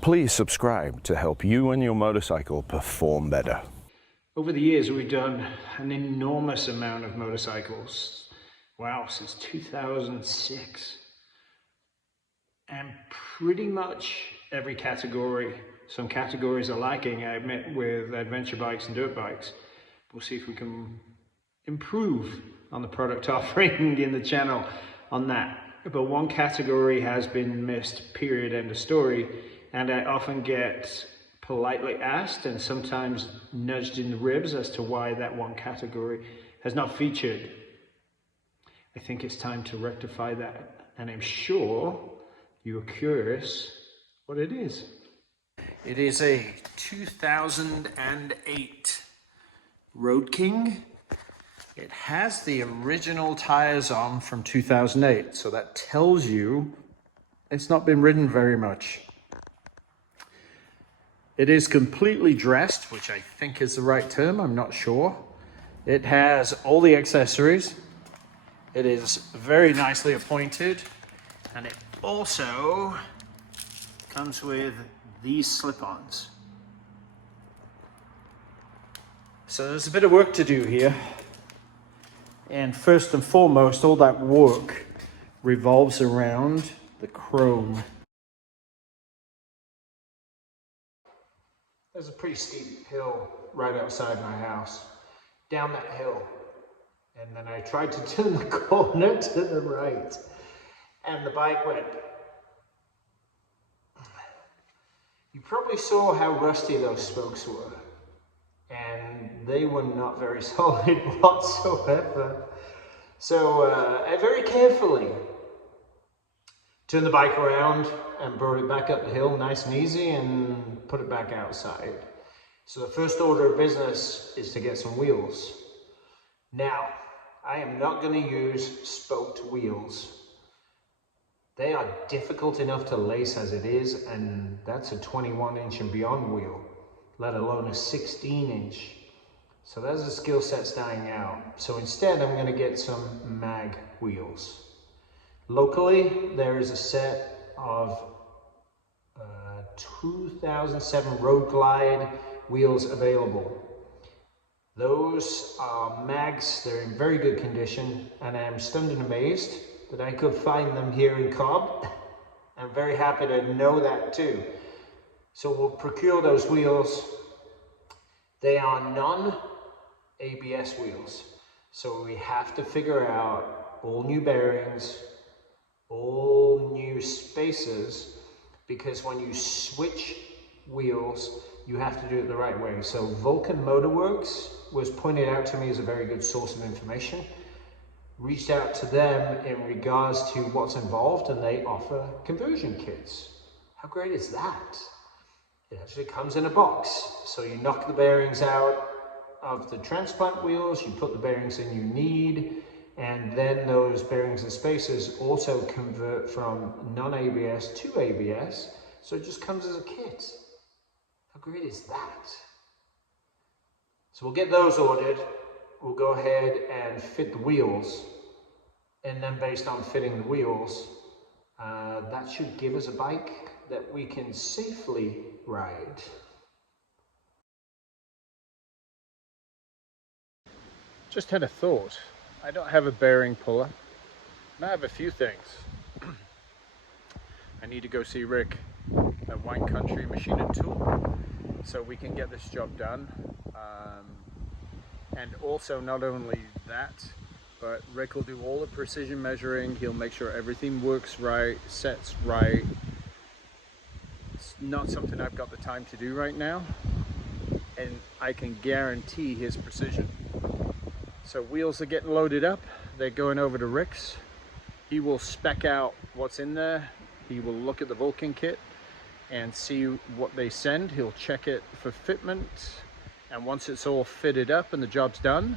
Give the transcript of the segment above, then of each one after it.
Please subscribe to help you and your motorcycle perform better. Over the years, we've done an enormous amount of motorcycles. Wow, since 2006. And pretty much every category. Some categories are lacking, I admit, with adventure bikes and dirt bikes. We'll see if we can improve on the product offering in the channel on that. But one category has been missed, period, end of story. And I often get politely asked and sometimes nudged in the ribs as to why that one category has not featured. I think it's time to rectify that. And I'm sure you're curious what it is. It is a 2008 Road King. It has the original tires on from 2008, so that tells you it's not been ridden very much. It is completely dressed, which I think is the right term, I'm not sure. It has all the accessories. It is very nicely appointed, and it also comes with these slip-ons. So there's a bit of work to do here. And first and foremost, all that work revolves around the chrome. There's a pretty steep hill right outside my house. Down that hill. And then I tried to turn the corner to the right. And the bike went. You probably saw how rusty those spokes were. And they were not very solid whatsoever. So I very carefully turned the bike around and brought it back up the hill nice and easy and put it back outside. So the first order of business is to get some wheels. Now, I am not going to use spoked wheels. They are difficult enough to lace as it is, and that's a 21-inch and beyond wheel, let alone a 16-inch. So there's the skill sets dying out. So instead, I'm going to get some mag wheels. Locally, there is a set of 2007 Road Glide wheels available. Those are mags, they're in very good condition, and I'm stunned and amazed that I could find them here in Cobb. I'm very happy to know that too. So we'll procure those wheels. They are non-ABS wheels. So we have to figure out all new bearings, all new spacers, because when you switch wheels, you have to do it the right way. So Vulcan Motorworks was pointed out to me as a very good source of information. Reached out to them in regards to what's involved, and they offer conversion kits. How great is that? It actually comes in a box. So you knock the bearings out of the transplant wheels, you put the bearings in you need, and then those bearings and spacers also convert from non-ABS to ABS. So it just comes as a kit. How great is that? So we'll get those ordered. We'll go ahead and fit the wheels, and then based on fitting the wheels, that should give us a bike that we can safely ride. Just had a thought. I don't have a bearing puller, and I have a few things. I need to go see Rick at Wine Country Machine and Tool so we can get this job done. And also, not only that, but Rick will do all the precision measuring. He'll make sure everything works right, sets right. It's not something I've got the time to do right now, and I can guarantee his precision. So wheels are getting loaded up. They're going over to Rick's. He will spec out what's in there. He will look at the Vulcan kit and see what they send. He'll check it for fitment. And once it's all fitted up and the job's done,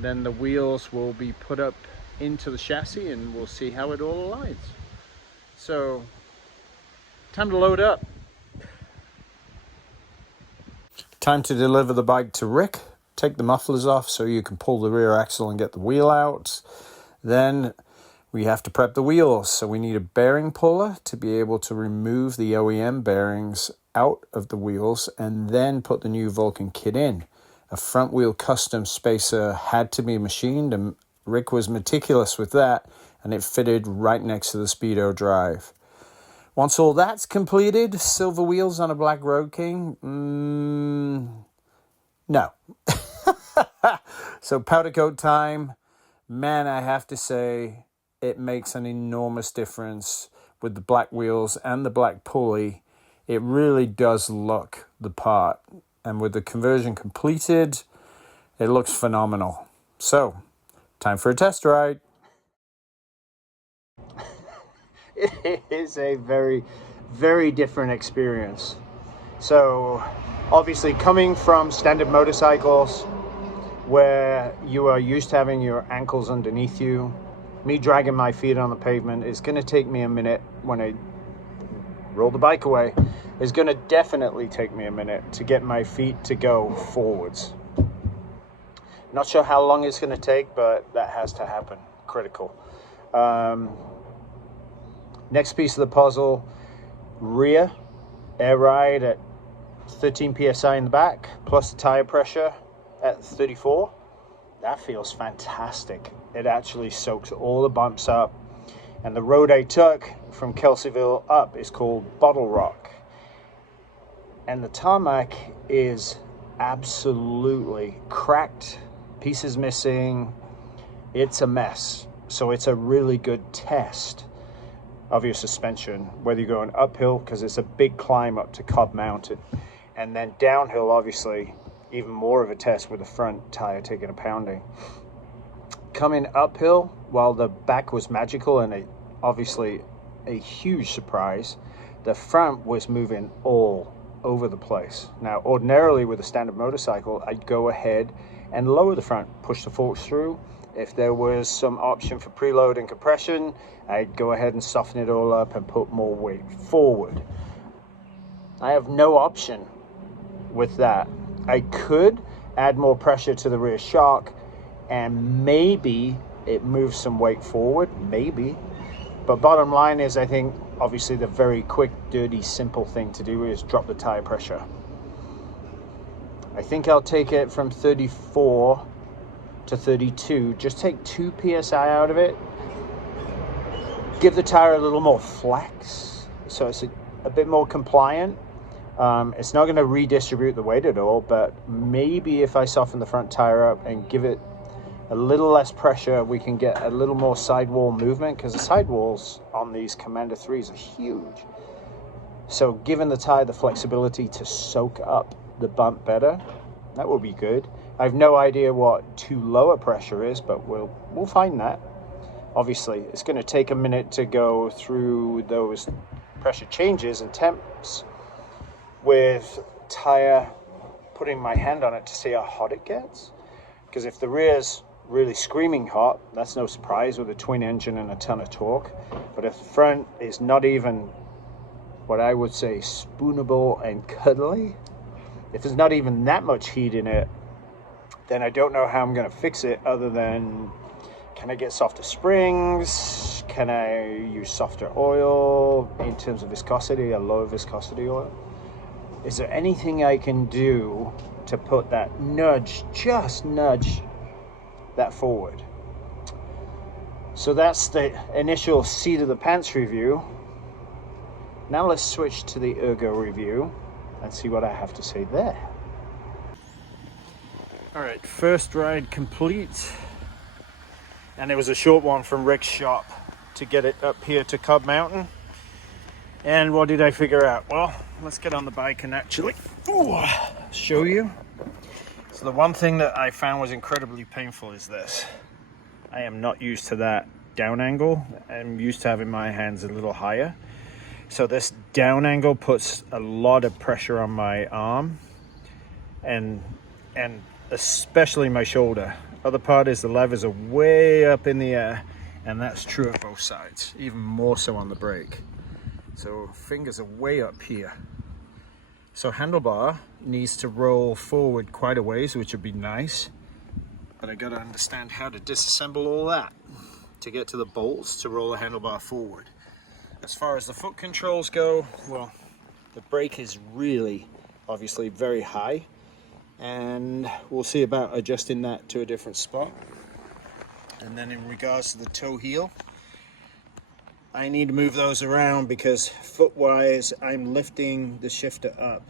then the wheels will be put up into the chassis and we'll see how it all aligns. So, time to load up. Time to deliver the bike to Rick. Take the mufflers off so you can pull the rear axle and get the wheel out. Then We have to prep the wheels, so we need a bearing puller to be able to remove the OEM bearings out of the wheels and then put the new Vulcan kit in. A front wheel custom spacer had to be machined, and Rick was meticulous with that, and it fitted right next to the Speedo drive. Once all that's completed, silver wheels on a black Road King? No. So powder coat time, man, I have to say, it makes an enormous difference with the black wheels and the black pulley. It really does look the part. And with the conversion completed, it looks phenomenal. So, time for a test ride. It is a very, very different experience. So, obviously coming from standard motorcycles where you are used to having your ankles underneath you, me dragging my feet on the pavement is going to take me a minute when I roll the bike away. It's going to definitely take me a minute to get my feet to go forwards. Not sure how long it's going to take, but that has to happen. Critical. Next piece of the puzzle, rear air ride at 13 psi in the back, plus the tire pressure at 34. That feels fantastic. It actually soaks all the bumps up. And the road I took from Kelseyville up is called Bottle Rock. And the tarmac is absolutely cracked, pieces missing. It's a mess. So it's a really good test of your suspension, whether you're going uphill, because it's a big climb up to Cobb Mountain. And then downhill, obviously, even more of a test with the front tire taking a pounding. Coming uphill, while the back was magical and obviously a huge surprise, the front was moving all over the place. Now, ordinarily with a standard motorcycle, I'd go ahead and lower the front, push the forks through. If there was some option for preload and compression, I'd go ahead and soften it all up and put more weight forward. I have no option with that. I could add more pressure to the rear shock and maybe it moves some weight forward, maybe. But bottom line is, I think obviously the very quick, dirty, simple thing to do is drop the tire pressure. I think I'll take it from 34 to 32, just take 2 psi out of it, give the tire a little more flex so it's a bit more compliant. It's not going to redistribute the weight at all, but maybe if I soften the front tire up and give it a little less pressure, we can get a little more sidewall movement, because the sidewalls on these Commander 3s are huge. So giving the tire the flexibility to soak up the bump better, that will be good. I have no idea what too low a pressure is, but we'll find that. Obviously, it's going to take a minute to go through those pressure changes and temps with tire, putting my hand on it to see how hot it gets. Because if the rear's really screaming hot, that's no surprise with a twin engine and a ton of torque. But if the front is not even what I would say spoonable and cuddly, if there's not even that much heat in it, then I don't know how I'm going to fix it other than, can I get softer springs? Can I use softer oil in terms of viscosity, a low viscosity oil? Is there anything I can do to put that nudge, just nudge that forward? So that's the initial seat of the pants review. Now let's switch to the ergo review and see what I have to say there. All right, first ride complete. And it was a short one from Rick's shop to get it up here to Cobb Mountain. And what did I figure out? Well, let's get on the bike and actually show you. So the one thing that I found was incredibly painful is this. I am not used to that down angle. I'm used to having my hands a little higher. So this down angle puts a lot of pressure on my arm and especially my shoulder. Other part is the levers are way up in the air, and that's true of both sides, even more so on the brake. So fingers are way up here. So handlebar needs to roll forward quite a ways, which would be nice, but I got to understand how to disassemble all that. to get to the bolts to roll the handlebar forward. As far as the foot controls go, well, the brake is really obviously very high, and we'll see about adjusting that to a different spot. And then in regards to the toe heel, I need to move those around because foot-wise, I'm lifting the shifter up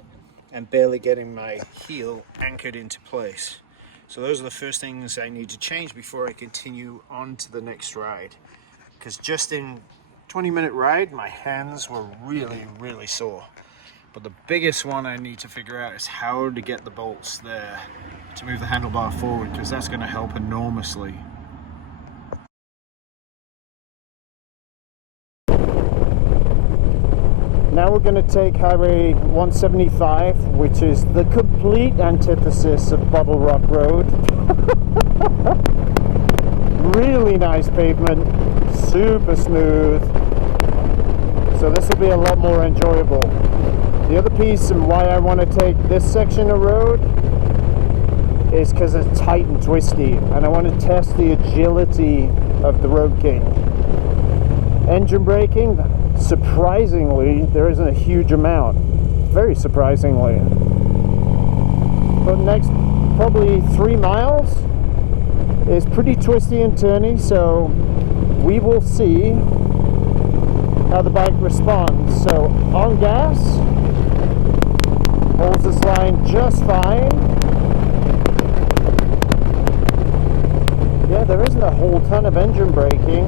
and barely getting my heel anchored into place. So those are the first things I need to change before I continue on to the next ride. Because just in 20-minute ride, my hands were really sore. But the biggest one I need to figure out is how to get the bolts there to move the handlebar forward, because that's going to help enormously. Now we're going to take Highway 175, which is the complete antithesis of Bottle Rock Road. Really nice pavement, super smooth. So this will be a lot more enjoyable. The other piece and why I want to take this section of road is because it's tight and twisty, and I want to test the agility of the Road King. Engine braking, surprisingly, there isn't a huge amount. Very surprisingly. But next probably 3 miles is pretty twisty and turny, so we will see how the bike responds. So on gas, holds this line just fine. Yeah, there isn't a whole ton of engine braking,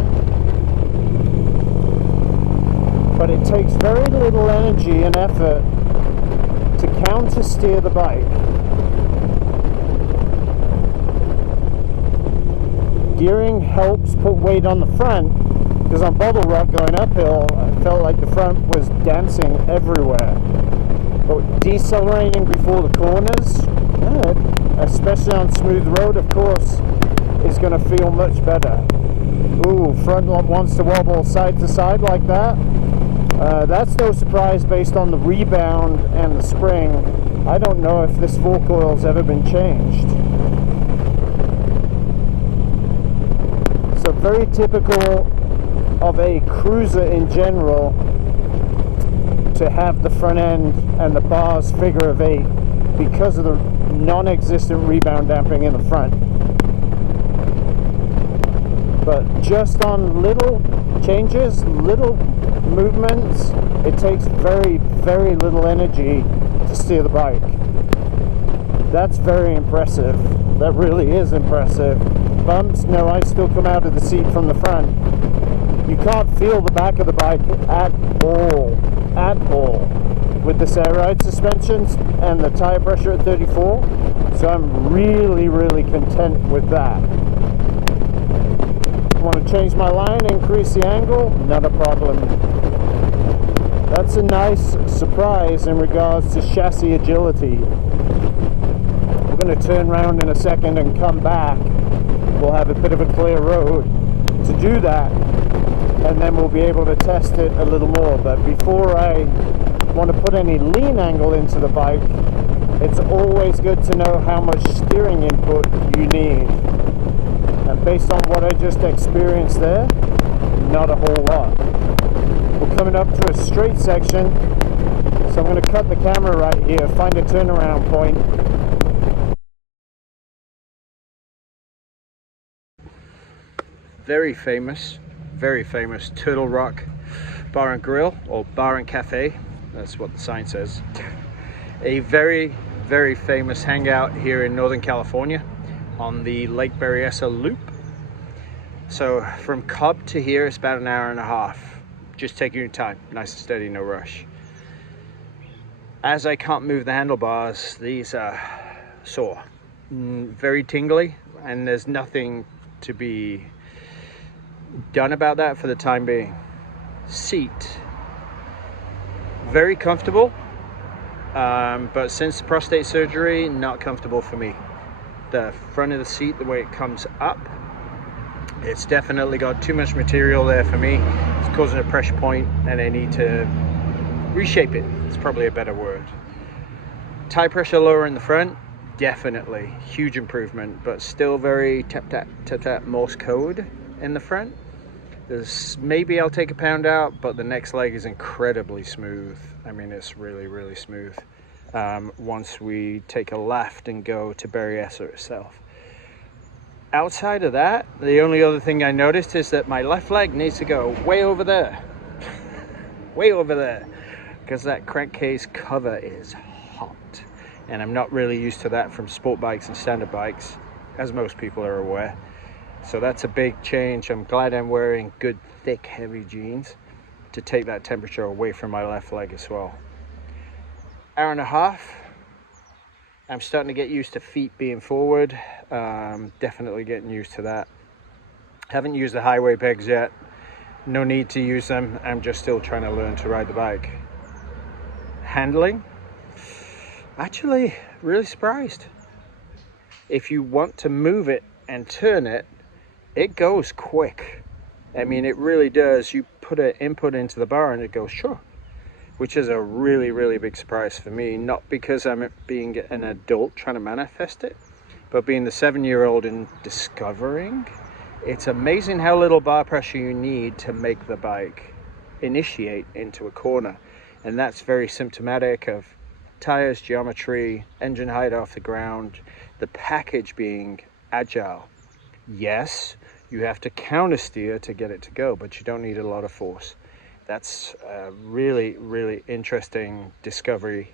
but it takes very little energy and effort to counter steer the bike. Gearing helps put weight on the front, because on Bottle Rock going uphill, I felt like the front was dancing everywhere. But decelerating before the corners, especially on smooth road, of course, is going to feel much better. Ooh, front wants to wobble side to side like that. That's no surprise based on the rebound and the spring. I don't know if this forecoil's ever been changed. So very typical of a cruiser in general to have the front end and the bars figure of 8 because of the non-existent rebound damping in the front. But just on little changes, little movements, it takes very little energy to steer the bike. That's very impressive. That really is impressive. Bumps, no, I still come out of the seat from the front. You can't feel the back of the bike at all with this air ride suspensions and the tire pressure at 34. So I'm really content with that. Want to change my line, increase the angle, not a problem. That's a nice surprise in regards to chassis agility. We're going to turn around in a second and come back. We'll have a bit of a clear road to do that, and then we'll be able to test it a little more. But before I want to put any lean angle into the bike, it's always good to know how much steering input you need. And based on what I just experienced there, not a whole lot. We're coming up to a straight section, so I'm going to cut the camera right here, find a turnaround point. Very famous Turtle Rock Bar and Grill, or Bar and Cafe, that's what the sign says. A very famous hangout here in Northern California on the Lake Berryessa Loop. So from Cobb to here, it's about an hour and a half. Just take your time, nice and steady, no rush. As I can't move the handlebars, these are sore, very tingly, and there's nothing to be done about that for the time being. Seat, very comfortable, but since prostate surgery, not comfortable for me. The front of the seat, the way it comes up, it's definitely got too much material there for me. It's causing a pressure point, and I need to reshape it. It's probably a better word. Tire pressure lower in the front, definitely huge improvement, but still very tap tap Morse code in the front. Maybe I'll take a pound out, but the next leg is incredibly smooth. I mean, it's really, really smooth. Once we take a left and go to Berryessa itself. Outside of that, the only other thing I noticed is that my left leg needs to go way over there. Way over there. Because that crankcase cover is hot. And I'm not really used to that from sport bikes and standard bikes, as most people are aware. So that's a big change. I'm glad I'm wearing good, thick, heavy jeans to take that temperature away from my left leg as well. Hour and a half. I'm starting to get used to feet being forward. Definitely getting used to that. Haven't used the highway pegs yet. No need to use them. I'm just still trying to learn to ride the bike. Handling. Actually, really surprised. If you want to move it and turn it, it goes quick. I mean, it really does. You put an input into the bar and it goes, sure. Which is a really, really big surprise for me. Not because I'm being an adult trying to manifest it, but being the 7-year-old and discovering. It's amazing how little bar pressure you need to make the bike initiate into a corner. And that's very symptomatic of tires, geometry, engine height off the ground, the package being agile. Yes, you have to counter steer to get it to go, but you don't need a lot of force. That's a really, really interesting discovery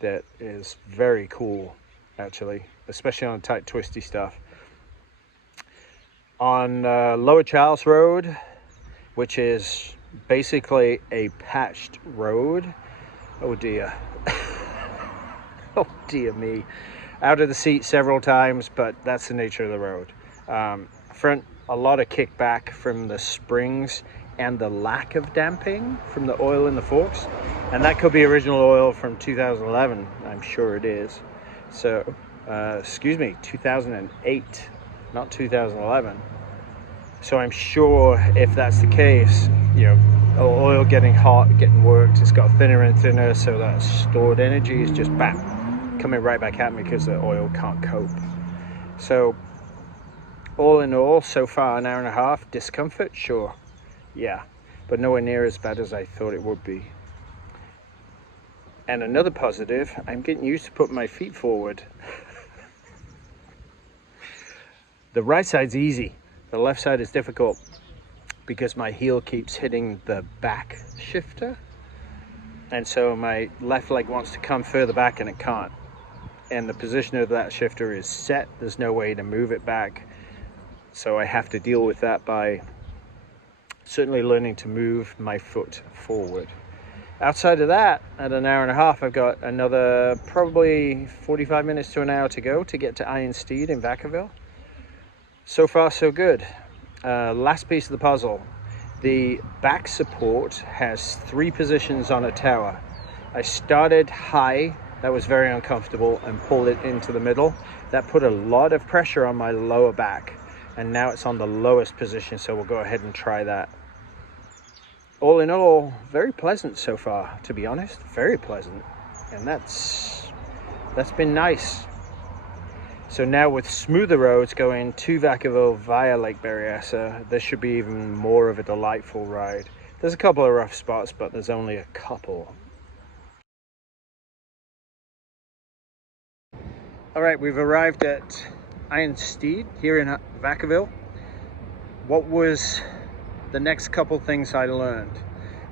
that is very cool, actually, especially on tight, twisty stuff. On Lower Charles Road, which is basically a patched road, oh dear. Oh dear me. Out of the seat several times, but that's the nature of the road. Front, a lot of kickback from the springs and the lack of damping from the oil in the forks. And that could be original oil from 2011. I'm sure it is. So, excuse me, 2008, not 2011. So I'm sure if that's the case, you know, oil getting hot, getting worked, it's got thinner and thinner, so that stored energy is just bam, coming right back at me because the oil can't cope. So all in all, so far an hour and a half, discomfort, sure, yeah, but nowhere near as bad as I thought it would be. And another positive, I'm getting used to putting my feet forward. The right side's easy, the left side is difficult because my heel keeps hitting the back shifter, and so my left leg wants to come further back and it can't, and the position of that shifter is set. There's no way to move it back, so I have to deal with that by certainly learning to move my foot forward. Outside of that, at an hour and a half, I've got another probably 45 minutes to an hour to go to get to Iron Steed in Vacaville. So far so good. Last piece of the puzzle, the back support has 3 positions on a tower. I started high, that was very uncomfortable, and pulled it into the middle. That put a lot of pressure on my lower back, and now it's on the lowest position, so we'll go ahead and try that. All in all, very pleasant so far, to be honest, very pleasant, and that's been nice. So now with smoother roads going to Vacaville via Lake Berryessa, this should be even more of a delightful ride. There's a couple of rough spots, but there's only a couple. All right, we've arrived at Iron Steed here in Vacaville. What was the next couple things I learned?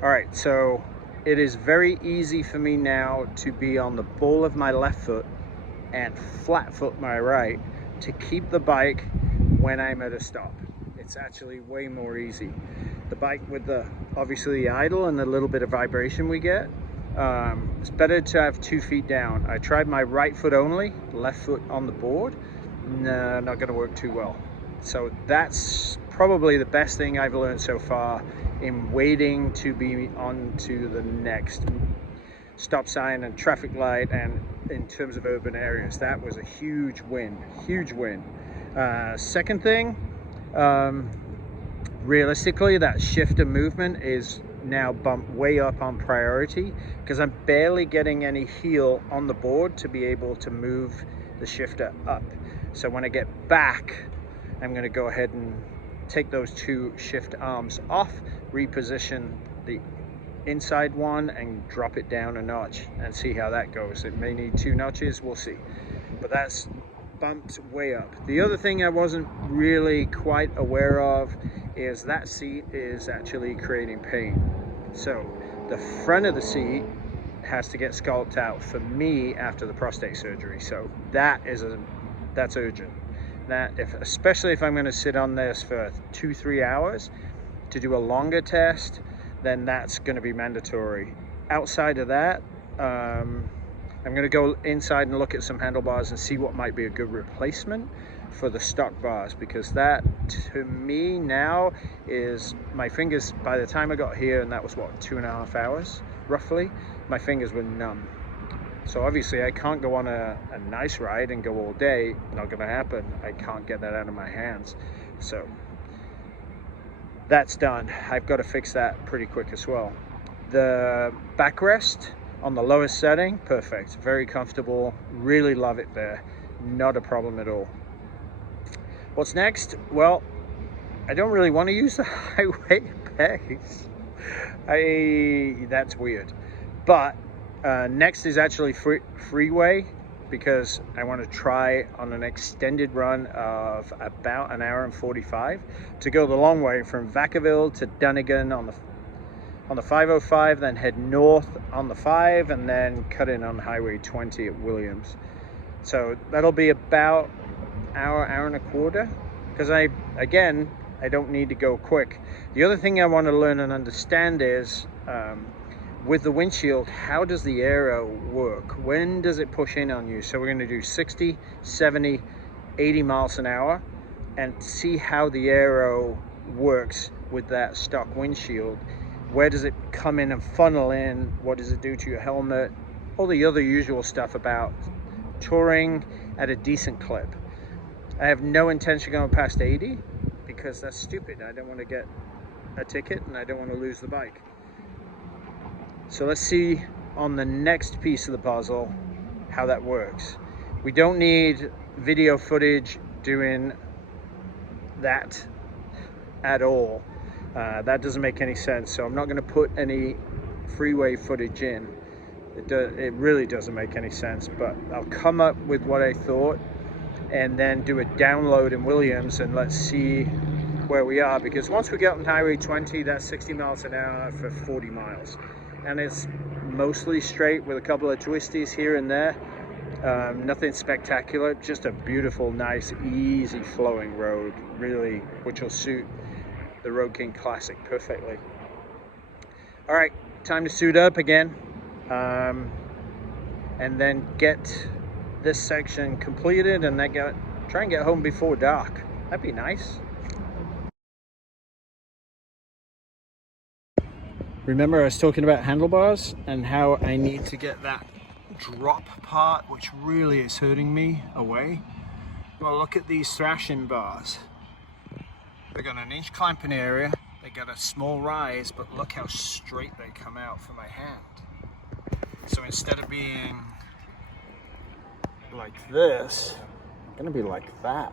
All right, so it is very easy for me now to be on the ball of my left foot and flat foot my right to keep the bike when I'm at a stop. It's actually way more easy. The bike with the obviously the idle and the little bit of vibration we get, it's better to have 2 feet down. I tried my right foot only, left foot on the board. No, not gonna work too well. So that's probably the best thing I've learned so far in waiting to be on to the next stop sign and traffic light, and in terms of urban areas. That was a huge win, huge win. Second thing, realistically, that shifter movement is now bumped way up on priority because I'm barely getting any heel on the board to be able to move the shifter up. So when I get back, I'm going to go ahead and take those two shift arms off, reposition the inside one and drop it down a notch and see how that goes. It may need 2 notches, we'll see. But that's bumped way up. The other thing I wasn't really quite aware of is that seat is actually creating pain. So the front of the seat has to get sculpted out for me after the prostate surgery. So that's urgent. That especially if I'm going to sit on this for 2-3 hours to do a longer test, then that's going to be mandatory. Outside of that, I'm going to go inside and look at some handlebars and see what might be a good replacement for the stock bars, because that to me now is my fingers. By the time I got here, and that was what, 2.5 hours roughly, my fingers were numb. So obviously I can't go on a nice ride and go all day. Not going to happen. I can't get that out of my hands. So that's done. I've got to fix that pretty quick as well. The backrest on the lowest setting, perfect, very comfortable, really love it there, not a problem at all. What's next? Well, I don't really want to use the highway pace. That's weird. But next is actually freeway, because I want to try on an extended run of about 1 hour and 45 to go the long way from Vacaville to Dunnigan on the 505, then head north on the 5, and then cut in on Highway 20 at Williams. So that'll be about hour and a quarter, because I don't need to go quick. The other thing I want to learn and understand is with the windshield, how does the aero work? When does it push in on you? So we're going to do 60, 70, 80 miles an hour and see how the aero works with that stock windshield. Where does it come in and funnel in? What does it do to your helmet? All the other usual stuff about touring at a decent clip. I have no intention going past 80 because that's stupid. I don't want to get a ticket and I don't want to lose the bike. So let's see on the next piece of the puzzle how that works. We don't need video footage doing that at all. That doesn't make any sense. So I'm not going to put any freeway footage in. It really doesn't make any sense, but I'll come up with what I thought and then do a download in Williams and let's see where we are, because once we get on Highway 20, that's 60 miles an hour for 40 miles. And it's mostly straight with a couple of twisties here and there. Nothing spectacular, just a beautiful, nice, easy flowing road, really, which will suit the Road King Classic perfectly. All right, time to suit up again, and then get this section completed and then try and get home before dark. That'd be nice. Remember I was talking about handlebars and how I need to get that drop part, which really is hurting me, away. Well, look at these thrashing bars. They got an 1-inch clamping area, they got a small rise, but look how straight they come out for my hand. So instead of being like this, it's gonna be like that.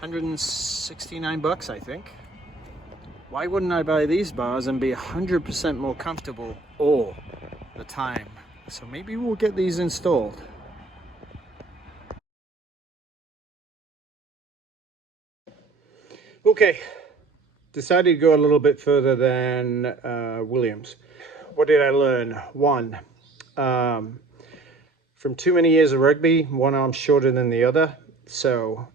169 bucks, I think. Why wouldn't I buy these bars and be 100% more comfortable all the time? So maybe we'll get these installed. Okay, decided to go a little bit further than Williams. What did I learn? One, from too many years of rugby, one arm's shorter than the other. So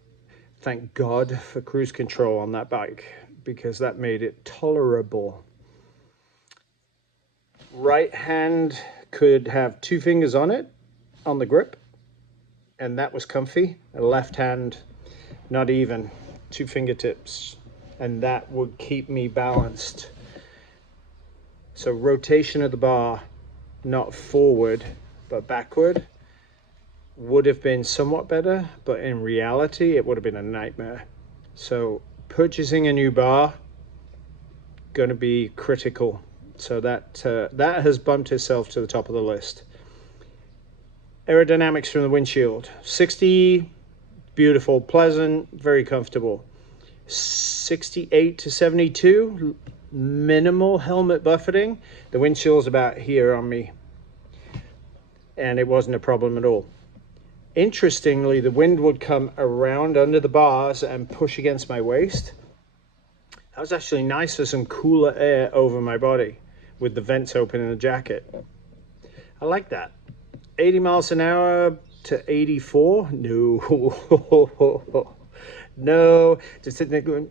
thank God for cruise control on that bike, because that made it tolerable. Right hand could have 2 fingers on it, on the grip, and that was comfy. A left hand, not even, 2 fingertips, and that would keep me balanced. So rotation of the bar, not forward, but backward, would have been somewhat better, but in reality, it would have been a nightmare. So purchasing a new bar, going to be critical. So that has bumped itself to the top of the list. Aerodynamics from the windshield. 60 beautiful, pleasant, very comfortable. 68 to 72, minimal helmet buffeting. The windshield's about here on me, and it wasn't a problem at all. Interestingly, the wind would come around under the bars and push against my waist. That was actually nice for some cooler air over my body with the vents open in the jacket. I like that. 80 miles an hour to 84? No. No. Just sitting there going,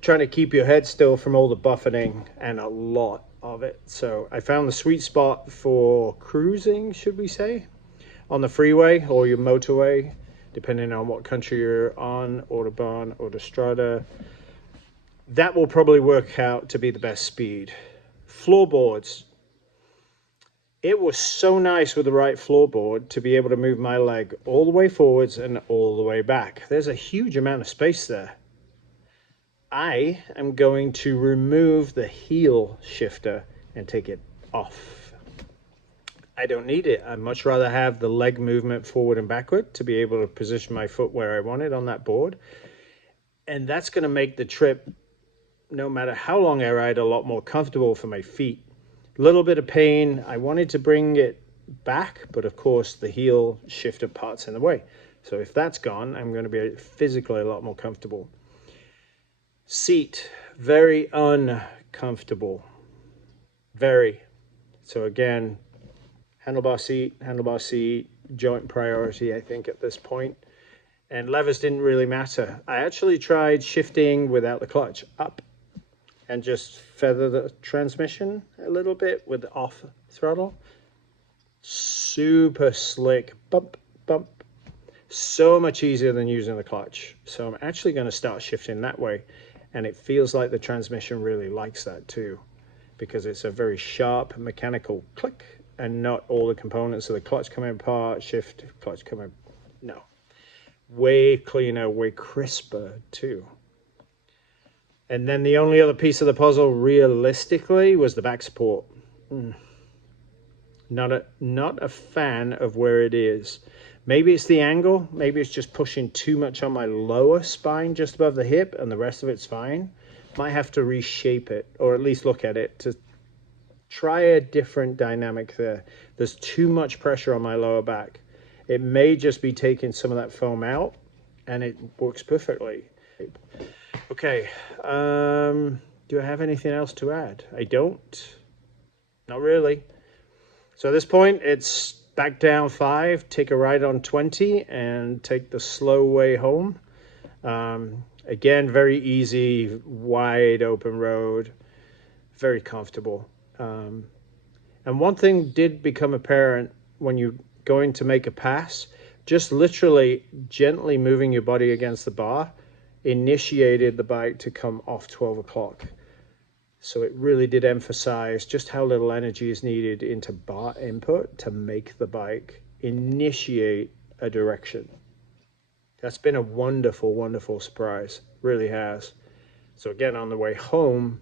trying to keep your head still from all the buffeting and a lot of it. So I found the sweet spot for cruising, should we say, on the freeway or your motorway, depending on what country you're on, Autobahn, Autostrada. That will probably work out to be the best speed. Floorboards. It was so nice with the right floorboard to be able to move my leg all the way forwards and all the way back. There's a huge amount of space there. I am going to remove the heel shifter and take it off. I don't need it. I'd much rather have the leg movement forward and backward to be able to position my foot where I want it on that board. And that's going to make the trip, no matter how long I ride, a lot more comfortable for my feet. A little bit of pain. I wanted to bring it back, but of course the heel shifter part's in the way. So if that's gone, I'm going to be physically a lot more comfortable. Seat, very uncomfortable. Very. So again, handlebar seat, joint priority, I think, at this point. And levers didn't really matter. I actually tried shifting without the clutch up and just feather the transmission a little bit with off throttle. Super slick, bump, bump. So much easier than using the clutch. So I'm actually going to start shifting that way. And it feels like the transmission really likes that too, because it's a very sharp mechanical click and not all the components of the clutch coming apart, shift, clutch coming, no. Way cleaner, way crisper too. And then the only other piece of the puzzle realistically was the back support. Not a fan of where it is. Maybe it's the angle. Maybe it's just pushing too much on my lower spine just above the hip and the rest of it's fine. Might have to reshape it, or at least look at it to try a different dynamic there. There's too much pressure on my lower back. It may just be taking some of that foam out, and it works perfectly. Okay, do I have anything else to add? I don't. Not really. So at this point, it's back down 5, take a right on 20, and take the slow way home. Again, very easy, wide open road, very comfortable. And one thing did become apparent when you're going to make a pass, just literally gently moving your body against the bar initiated the bike to come off 12 o'clock. So it really did emphasize just how little energy is needed into bar input to make the bike initiate a direction. That's been a wonderful, wonderful surprise. Really has. So again, on the way home,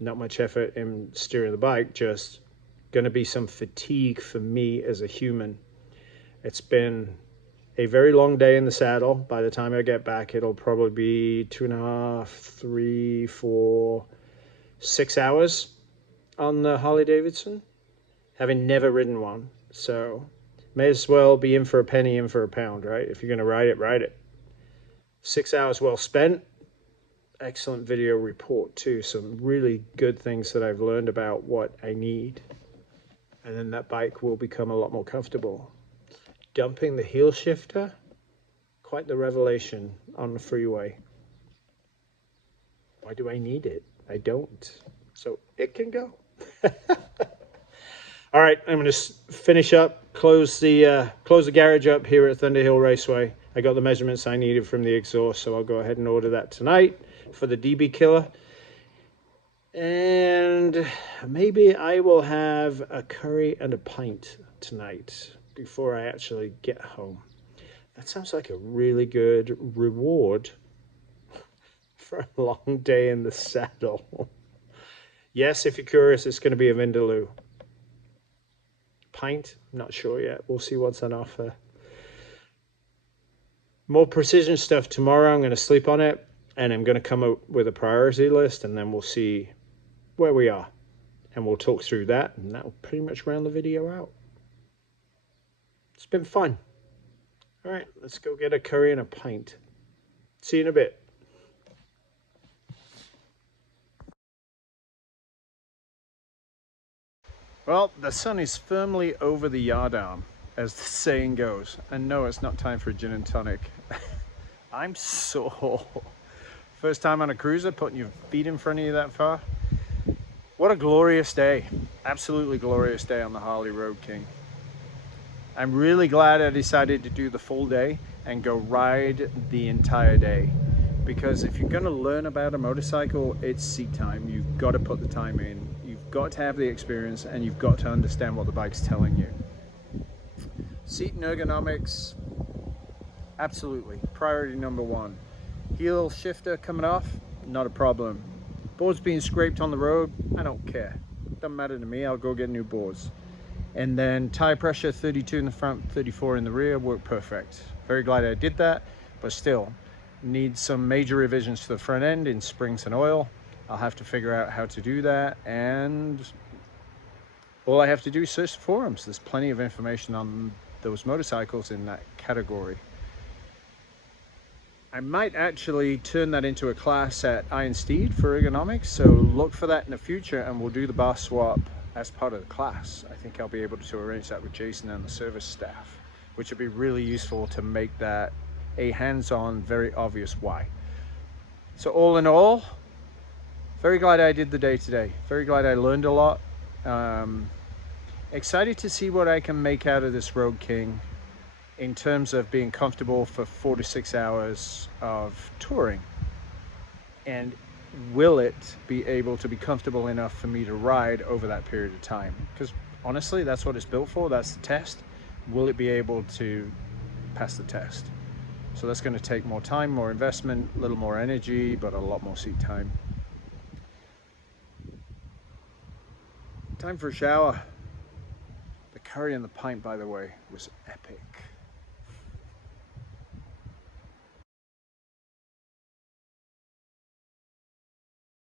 not much effort in steering the bike, just going to be some fatigue for me as a human. It's been a very long day in the saddle. By the time I get back, it'll probably be 2.5, 3, 4, 6 hours on the Harley Davidson, having never ridden one. So may as well be in for a penny, in for a pound, right? If you're going to ride it, ride it. 6 hours well spent. Excellent video report too. Some really good things that I've learned about what I need. And then that bike will become a lot more comfortable. Dumping the heel shifter, quite the revelation on the freeway. Why do I need it? I don't. So it can go. All right, I'm going to finish up, close the garage up here at Thunder Hill Raceway. I got the measurements I needed from the exhaust, so I'll go ahead and order that tonight for the DB Killer. And maybe I will have a curry and a pint tonight before I actually get home. That sounds like a really good reward for a long day in the saddle. Yes, if you're curious, it's going to be a Vindaloo. Pint? Not sure yet. We'll see what's on offer. More precision stuff tomorrow. I'm going to sleep on it and I'm going to come up with a priority list, and then we'll see where we are and we'll talk through that, and that will pretty much round the video out. It's been fun. All right, let's go get a curry and a pint. See you in a bit. Well, the sun is firmly over the yardarm, as the saying goes. And no, it's not time for a gin and tonic. I'm sore. First time on a cruiser, putting your feet in front of you that far. What a glorious day. Absolutely glorious day on the Harley Road King. I'm really glad I decided to do the full day and go ride the entire day. Because if you're going to learn about a motorcycle, it's seat time. You've got to put the time in. You've got to have the experience, and you've got to understand what the bike's telling you. Seat and ergonomics, absolutely. Priority number one. Heel shifter coming off, not a problem. Boards being scraped on the road, I don't care. Doesn't matter to me, I'll go get new boards. And then tire pressure, 32 in the front, 34 in the rear, worked perfect. Very glad I did that, but still, need some major revisions to the front end in springs and oil. I'll have to figure out how to do that, and all I have to do is search the forums. There's plenty of information on those motorcycles in that category. I might actually turn that into a class at Iron Steed for ergonomics, so look for that in the future, and we'll do the bar swap as part of the class. I think I'll be able to arrange that with Jason and the service staff, which would be really useful to make that a hands-on, very obvious why. So all in all, very glad I did the day today. Very glad I learned a lot. Excited to see what I can make out of this Road King in terms of being comfortable for 4 to 6 hours of touring. And will it be able to be comfortable enough for me to ride over that period of time? Because honestly, that's what it's built for. That's the test. Will it be able to pass the test? So that's going to take more time, more investment, a little more energy, but a lot more seat time. Time for a shower. The curry and the pint, by the way, was epic.